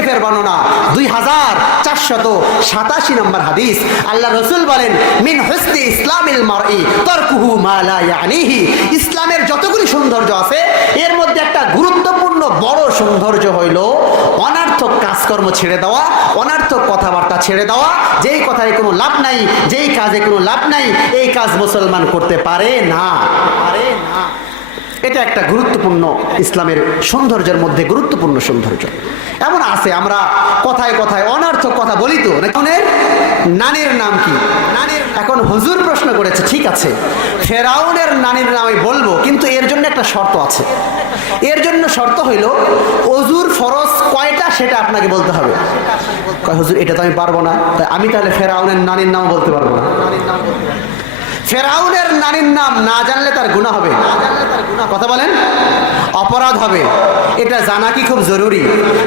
শরীফের বর্ণনা 2487 নম্বর হাদিস। আল্লাহ রসুল বলেন, মিন হুসনি ইসলামিল মারই তারকুহু মা লা ইয়ানিহি। ইসলামের যতগুলি সৌন্দর্য আছে এর মধ্যে একটা গুরুত্বপূর্ণ বড় সৌন্দর্য হইল অনার্থক কাজকর্ম ছেড়ে দেওয়া, অনার্থক কথাবার্তা ছেড়ে দেওয়া। যেই কথায় কোনো লাভ নাই, যেই কাজে কোনো লাভ নাই, এই কাজ মুসলমান করতে পারে না। এটা একটা গুরুত্বপূর্ণ ইসলামের সৌন্দর্যের মধ্যে গুরুত্বপূর্ণ সৌন্দর্য। এমন আছে আমরা কথায় কথায় অনার্থক কথা বলি তো। নানির নাম কি? এখন হুজুর প্রশ্ন করেছে, ঠিক আছে ফেরাউনের নানির নাম আমি বলবো, কিন্তু এর জন্য একটা শর্ত আছে। এর জন্য শর্ত হইল অজুর ফরজ কয়টা সেটা আপনাকে বলতে হবে। কয় হুজুর এটা তো আমি পারবো না, তাই আমি তাহলে ফেরাউনের নানির নাম বলতে পারবো না। ফেরাউনের নানির নাম না জানলে তার গুনাহ হবে। কথা বলেন, অপরাধ হবে। এটা জানা কি খুব জরুরি,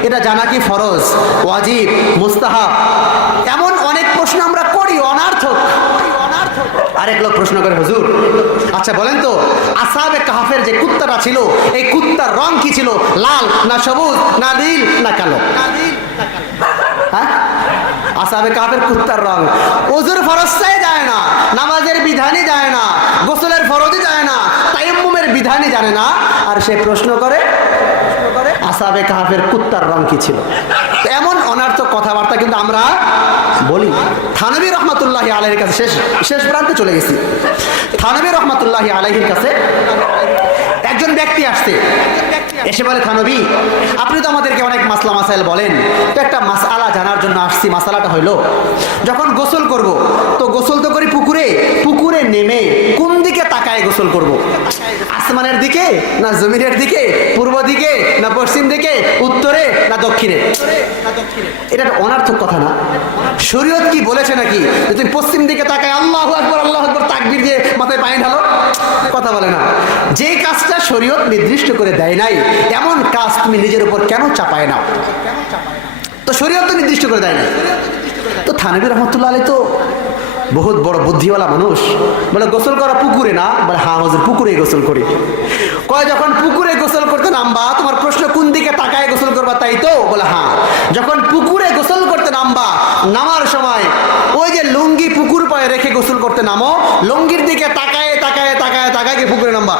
এটা জানা কি ফরজ, ওয়াজিব, মুস্তাহাব। এমন অনেক প্রশ্ন আমরা করি অনার্থক। আরেক লোক প্রশ্ন করে, হুজুর আচ্ছা বলেন তো আসহাবে কাহফের যে কুত্তাটা ছিল এই কুত্তার রং কি ছিল? লাল না সবুজ না নীল না কালো? হ্যাঁ, আসহাবে কাহফের কুত্তার রং। ওযুর ফরজটাই যায় না, নামাজের বিধানই যায় না, গোসলের ফরজই যায় না, তায়াম্মুমের বিধানই জানে না, আর সে প্রশ্ন করে আসহাবে কাহফের কুত্তার রং কি ছিল? এমন অনার্থক কথাবার্তা কিন্তু আমরা বলি। থানবী রহমাতুল্লাহি আলাইহির কাছে শেষ প্রান্তে চলে গেছি। থানবী রহমাতুল্লাহি আলাইহির কাছে একজন ব্যক্তি আসছে, এসে বলে, থানবী আপনি তো আমাদেরকে অনেক মাসলা মাসাইল বলেন, তো একটা মাসআলা জানার জন্য আসছি। মাসআলাটা হইল, যখন গোসল করব তো গোসল তো করি পুকুরে, পুকুরে নেমে কোন দিকে তাকায় গোসল করব? আসমানের দিকে না জমিনের দিকে, পূর্ব দিকে না পশ্চিম দিকে, উত্তরে না দক্ষিণে? এটা একটা অনার্থক কথা না? শরীয়ত কি বলেছে নাকি তুমি পশ্চিম দিকে তাকায় আল্লাহু আকবার আল্লাহু আকবার তাকবীর দিয়ে মাথায় পানি ঢালো? কথা বলে না। যে কাজটা শরীয়ত নির্দিষ্ট করে দেয় নাই এমন কাজ তুমি নিজের উপর কেন চাপায় নাও? তো শরীয়ত তো নির্দিষ্ট করে দেয় নাই। তো থানবী রহমাতুল্লাহ আলাইহি তো বহুত বড় বুদ্ধিওয়ালা মানুষ, বলে গোসল করা পুকুরে না? বলে হ্যাঁ হুজুর পুকুরে গোসল করি। কয় যখন পুকুরে গোসল করতে নামবা তোমার প্রশ্ন কোন দিকে তাকায় গোসল করবা তাই তো? বলে হ্যাঁ। যখন পুকুরে গোসল করতে নামবা, নামার সময় ওই যে লুঙ্গি পুকুর পায়ে রেখে গোসল করতে নামো, লুঙ্গির দিকে তাকায় তাকায় তাকায় তাকায় গিয়ে পুকুরে নামবা।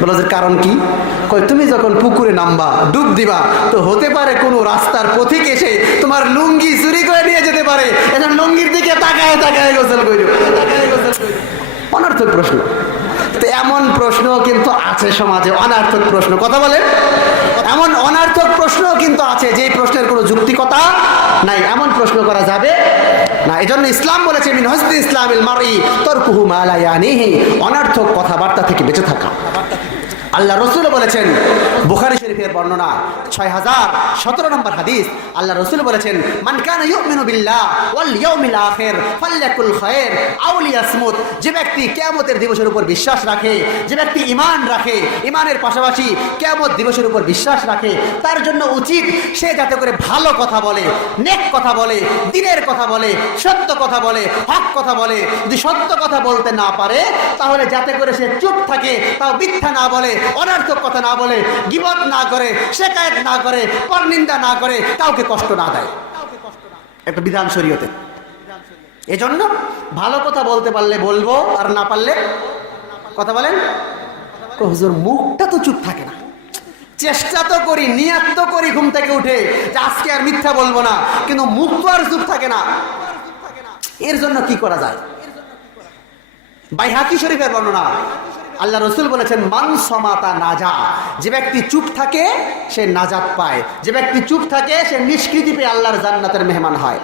বলো যে কারণ কি? কই তুমি যখন পুকুরে নামবা ডুব দিবা তো হতে পারে কোনো রাস্তার পথিক এসে তোমার লুঙ্গি চুরি করে নিয়ে যেতে পারে, এখন লুঙ্গির দিকে তাকায় তাকায় গোসল কইরো। অনার্থক প্রশ্ন। তো এমন প্রশ্ন কিন্তু আছে সমাজে, অনার্থক প্রশ্ন। কথা বলে, এমন অনার্থক প্রশ্ন কিন্তু আছে যে প্রশ্নের কোনো যুক্তিকতা নাই, এমন প্রশ্ন করা যাবে না। এজন্য ইসলাম বলেছে মিন হুসনি ইসলামিল মারই তারকুহু মা লা ইয়ানিহি, অনার্থক কথাবার্তা থেকে বেঁচে থাকা। আল্লাহ রসুল বলেছেন, বুখারী শরীফের বর্ণনা 6017 নম্বর হাদিস। আল্লাহ রসুল বলেছেন, মান কানা ইউমিনু বিল্লাহ ওয়াল ইয়াউমিল আখির ফালইয়াকুল খায়র আও লিয়াসমুত। যে ব্যক্তি কিয়ামতের দিবসের উপর বিশ্বাস রাখে, যে ব্যক্তি ঈমান রাখে, ঈমানের পাশাপাশি কিয়ামত দিবসের উপর বিশ্বাস রাখে, তার জন্য উচিত সে যাতে করে ভালো কথা বলে, নেক কথা বলে, দ্বীনের কথা বলে, সত্য কথা বলে, হক কথা বলে। যদি সত্য কথা বলতে না পারে তাহলে যাতে করে সে চুপ থাকে, তাও মিথ্যা না বলে, অনার্থক কথা না বলে, গীবত না করে, শিকায়েত না করে, পরনিন্দা না করে, কাউকে কষ্ট না দেয়। একটা বিধান শরীয়তে। এজন্য ভালো কথা বলতে পারলে বলবো, আর না পারলে কথা বলেন। হুজুর মুখটা তো চুপ থাকে না, চেষ্টা তো করি, নিয়ত তো করি ঘুম থেকে উঠে যে আজকে আর মিথ্যা বলবো না, কিন্তু মুখ তো আর চুপ থাকে না। এর জন্য কি করা যায়? বাইহাকি শরীফের বর্ণনা, আল্লাহ রসুল বলেছেন, মান সমাতা নাজা। যে ব্যক্তি চুপ থাকে সে নাজাত পায়, যে ব্যক্তি চুপ থাকে সে নিষ্কৃতি পেয়ে আল্লাহর জান্নাতের মেহমান হয়।